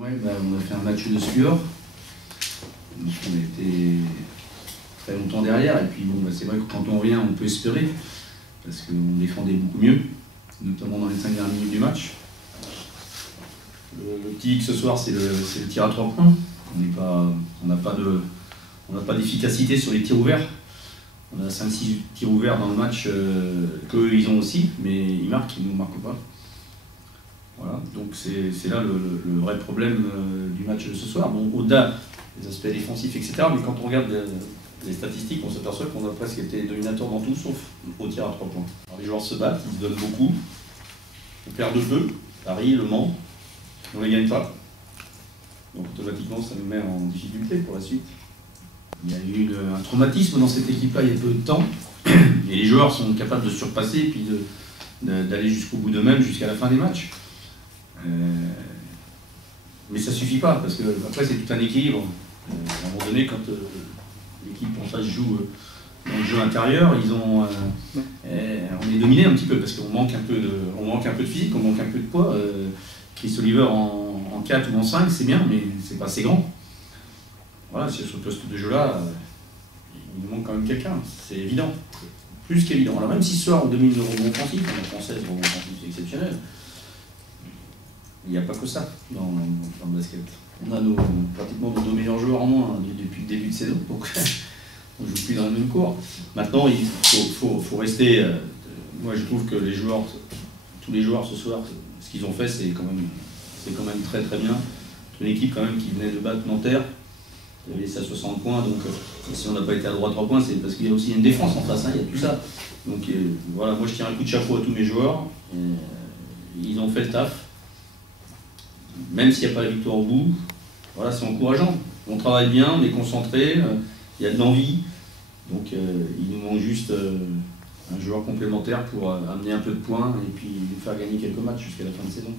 Ouais, on a fait un match de sueur. On était très longtemps derrière. Et puis bon, c'est vrai que quand on revient, on peut espérer. Parce qu'on défendait beaucoup mieux, notamment dans les 5 dernières minutes du match. Le petit X ce soir, c'est le tir à 3 points. On n'a pas d'efficacité sur les tirs ouverts. On a 5-6 tirs ouverts dans le match qu'eux ils ont aussi, mais ils marquent, ils ne nous marquent pas. Voilà, donc c'est là le vrai problème du match de ce soir. Bon, au-delà des aspects défensifs, etc., mais quand on regarde les statistiques, on s'aperçoit qu'on a presque été dominateur dans tout, sauf au tir à 3 points. Alors, les joueurs se battent, ils se donnent beaucoup. On perd de peu, Paris, Le Mans, on ne les gagne pas. Donc automatiquement, ça nous met en difficulté pour la suite. Il y a eu un traumatisme dans cette équipe-là il y a peu de temps, et les joueurs sont capables de surpasser et puis d'aller jusqu'au bout d'eux-mêmes, jusqu'à la fin des matchs. Mais ça ne suffit pas, parce que après c'est tout un équilibre. À un moment donné, quand l'équipe en face joue dans le jeu intérieur, on est dominé un petit peu, parce qu'on manque un peu de physique, on manque un peu de poids. Chris Oliver en 4 ou en 5, c'est bien, mais c'est pas assez grand. Voilà, sur ce poste de jeu-là, il nous manque quand même quelqu'un, c'est évident. Plus qu'évident. Alors même si ce soir on domine le rebond offensif, on a française, le rebond offensif c'est exceptionnel, il n'y a pas que ça dans le basket. On a pratiquement nos 2 meilleurs joueurs en moins depuis le début de saison, donc on ne joue plus dans la même cour. Maintenant, il faut rester. Moi, je trouve que tous les joueurs ce soir, ce qu'ils ont fait, c'est quand même très très bien. Une équipe quand même qui venait de battre Nanterre, qui avait laissé à 60 points, donc si on n'a pas été à droit 3 points, c'est parce qu'il y a aussi une défense en face, hein, il y a tout ça. Donc voilà, moi je tire un coup de chapeau à tous mes joueurs. Ils ont fait le taf. Même s'il n'y a pas la victoire au bout, voilà, c'est encourageant. On travaille bien, on est concentré, il y a de l'envie. Donc il nous manque juste un joueur complémentaire pour amener un peu de points et puis nous faire gagner quelques matchs jusqu'à la fin de saison.